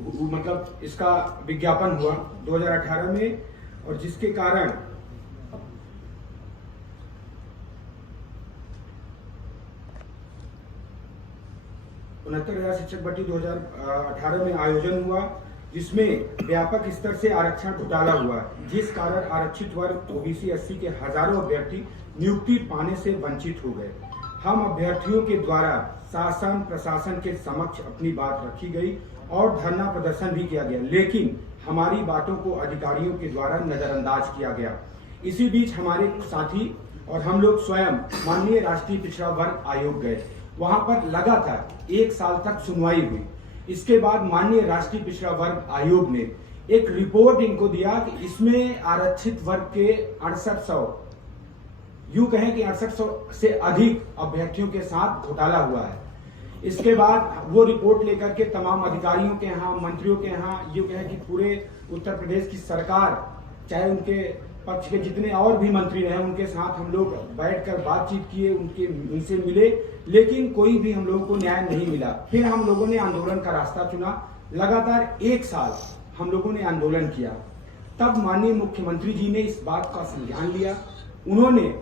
मतलब इसका विज्ञापन हुआ 2018 में, और जिसके कारण उनहत्तर हजार शिक्षक भर्ती 2018 में आयोजन हुआ, जिसमें व्यापक स्तर से आरक्षण घोटाला हुआ, जिस कारण आरक्षित वर्ग ओबीसी एससी के हजारों अभ्यर्थी नियुक्ति पाने से वंचित हो गए। हम अभ्यर्थियों के द्वारा शासन प्रशासन के समक्ष अपनी बात रखी गई और धरना प्रदर्शन भी किया गया, लेकिन हमारी बातों को अधिकारियों के द्वारा नजरअंदाज किया गया। इसी बीच हमारे साथी और हम लोग स्वयं माननीय राष्ट्रीय पिछड़ा वर्ग आयोग गए। वहां पर लगातार 1 साल तक सुनवाई हुई। इसके बाद माननीय राष्ट्रीय पिछड़ा वर्ग आयोग ने एक रिपोर्ट इनको दिया कि इसमें आरक्षित वर्ग के 6800, यूं कहें कि 6800 से अधिक अभ्यर्थियों के साथ घोटाला हुआ है। इसके बाद वो रिपोर्ट लेकर के तमाम अधिकारियों के यहाँ, मंत्रियों के यहाँ, यूं कहें कि पूरे उत्तर प्रदेश की सरकार, चाहे उनके पक्ष के जितने और भी मंत्री रहे, उनके साथ हम लोग बैठकर बातचीत किए, उनसे मिले, लेकिन कोई भी हम लोगों को न्याय नहीं मिला। फिर हम लोगों ने आंदोलन का रास्ता चुना। लगातार 1 साल हम लोगों ने आंदोलन किया। तब माननीय मुख्यमंत्री जी ने इस बात का संज्ञान लिया। उन्होंने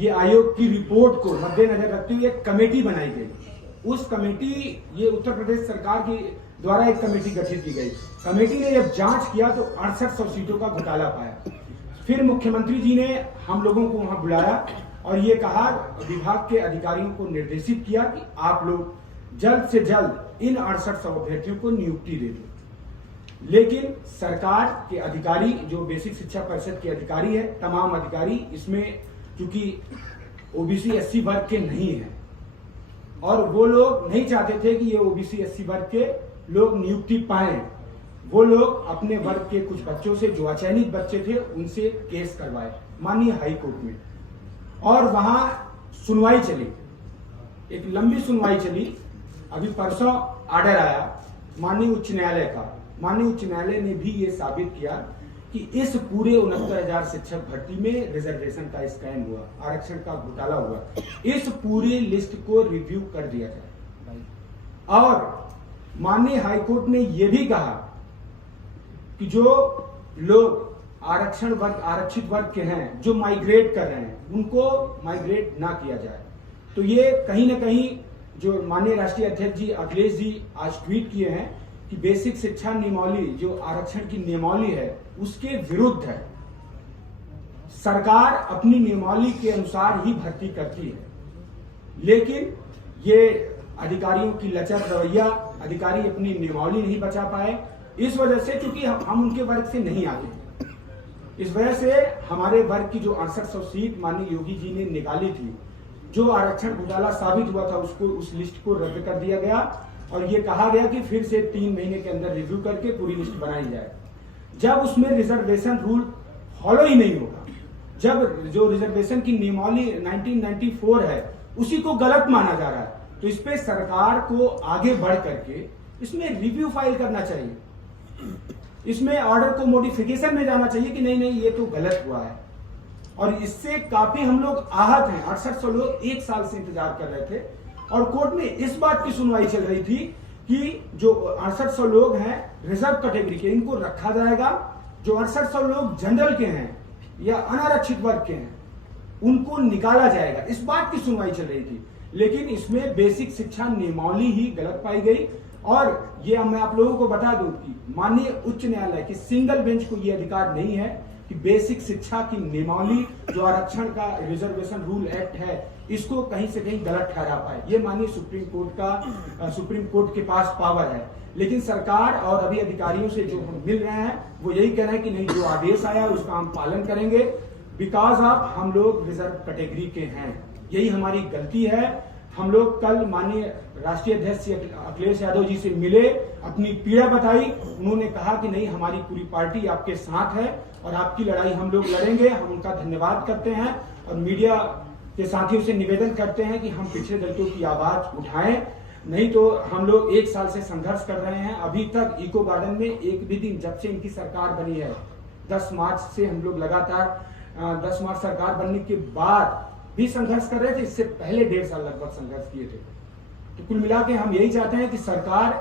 ये आयोग की रिपोर्ट को मद्देनजर रखते हुए एक कमेटी बनाई गई। उस कमेटी, ये उत्तर प्रदेश सरकार की द्वारा एक कमेटी गठित की गई। कमेटी ने जब जांच किया तो 6800 सीटों का घोटाला पाया। फिर मुख्यमंत्री जी ने हम लोगों को वहां बुलाया और ये कहा, विभाग के अधिकारियों को निर्देशित किया कि आप लोग जल्द से जल्द इन 6800 अभ्यर्थियों को नियुक्ति दे दो। लेकिन सरकार के अधिकारी, जो बेसिक शिक्षा परिषद के अधिकारी है, तमाम अधिकारी इसमें चूंकि ओबीसी एससी वर्ग के नहीं है और वो लोग नहीं चाहते थे कि ये ओबीसी एससी वर्ग के लोग नियुक्ति पाए। वो लोग अपने वर्ग के कुछ बच्चों से, जो अचयनित बच्चे थे, उनसे केस करवाए माननीय हाई कोर्ट में, और वहां सुनवाई चली, एक लंबी सुनवाई चली। अभी परसों आर्डर आया माननीय उच्च न्यायालय का। माननीय उच्च न्यायालय ने भी ये साबित किया कि इस पूरे 69,000 शिक्षक भर्ती में रिजर्वेशन का स्कैम हुआ, आरक्षण का घोटाला हुआ। इस पूरी लिस्ट को रिव्यू कर दिया जाए। और माननीय हाईकोर्ट ने यह भी कहा कि जो लोग आरक्षित वर्ग के हैं, जो माइग्रेट कर रहे हैं, उनको माइग्रेट ना किया जाए। तो ये कहीं ना कहीं जो माननीय राष्ट्रीय अध्यक्ष जी अखिलेश जी आज ट्वीट किए हैं कि बेसिक शिक्षा नियमावली, जो आरक्षण की नियमावली है, उसके विरुद्ध है। सरकार अपनी नियमावली के अनुसार ही भर्ती करती है, लेकिन ये अधिकारियों की लचर रवैया, अधिकारी अपनी नियमावली नहीं बचा पाए, इस वजह से, क्योंकि हम उनके वर्ग से नहीं आते, इस वजह से हमारे वर्ग की जो 6800 सीट माननीय योगी जी ने निकाली थी, जो आरक्षण घोटाला साबित हुआ था, उसको, उस लिस्ट को रद्द कर दिया गया और ये कहा गया कि फिर से 3 महीने के अंदर रिव्यू करके पूरी लिस्ट बनाई जाए। जब उसमें रिजर्वेशन रूल फॉलो ही नहीं होगा, जब जो रिजर्वेशन की नियमावली 1994 है उसी को गलत माना जा रहा है, तो इस पे सरकार को आगे बढ़ करके इसमें रिव्यू फाइल करना चाहिए, इसमें ऑर्डर को मॉडिफिकेशन में जाना चाहिए कि नहीं ये तो गलत हुआ है। और इससे काफी हम लोग आहत हैं। 6800 लोग 1 साल से इंतजार कर रहे थे और कोर्ट में इस बात की सुनवाई चल रही थी कि जो 6800 लोग हैं रिजर्व कैटेगरी के, इनको रखा जाएगा। जो 6800 लोग जनरल के हैं या अनारक्षित वर्ग के हैं, उनको निकाला जाएगा। इस बात की सुनवाई चल रही थी, लेकिन इसमें बेसिक शिक्षा नियमावली ही गलत पाई गई। और ये मैं आप लोगों को बता दूं कि माननीय उच्च न्यायालय की सिंगल बेंच को ये अधिकार नहीं है कि बेसिक शिक्षा की नियमावली, जो आरक्षण का रिजर्वेशन रूल एक्ट है, इसको कहीं से कहीं गलत ठहरा पाए। ये माननीय सुप्रीम कोर्ट के पास पावर है। लेकिन सरकार और अभी अधिकारियों से जो हम मिल रहे हैं, वो यही कह रहे हैं कि नहीं, जो आदेश आया उसका हम पालन करेंगे, बिकॉज ऑफ हम लोग रिजर्व कैटेगरी के हैं। यही हमारी गलती है। हम लोग कल माननीय राष्ट्रीय अध्यक्ष अखिलेश यादव जी से मिले, अपनी पीड़ा बताई। उन्होंने कहा कि नहीं, हमारी पूरी पार्टी आपके साथ है और आपकी लड़ाई हम लोग लड़ेंगे। हम उनका धन्यवाद करते हैं और मीडिया के साथियों से निवेदन करते हैं कि हम पिछड़े दलितों की आवाज उठाएं, नहीं तो हम लोग 1 साल से संघर्ष कर रहे हैं। अभी तक इको गार्डन में एक भी दिन, जब से इनकी सरकार बनी है 10 मार्च से हम लोग लगातार 10 मार्च सरकार बनने के बाद भी संघर्ष कर रहे थे। इससे पहले 1.5 साल लगभग संघर्ष किए थे। तो कुल मिला के हम यही चाहते हैं कि सरकार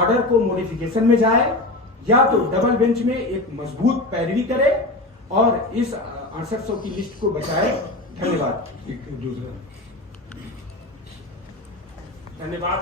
ऑर्डर को मॉडिफिकेशन में जाए या तो डबल बेंच में एक मजबूत पैरवी करे और इस 6800 की लिस्ट को बचाए। धन्यवाद। धन्यवाद।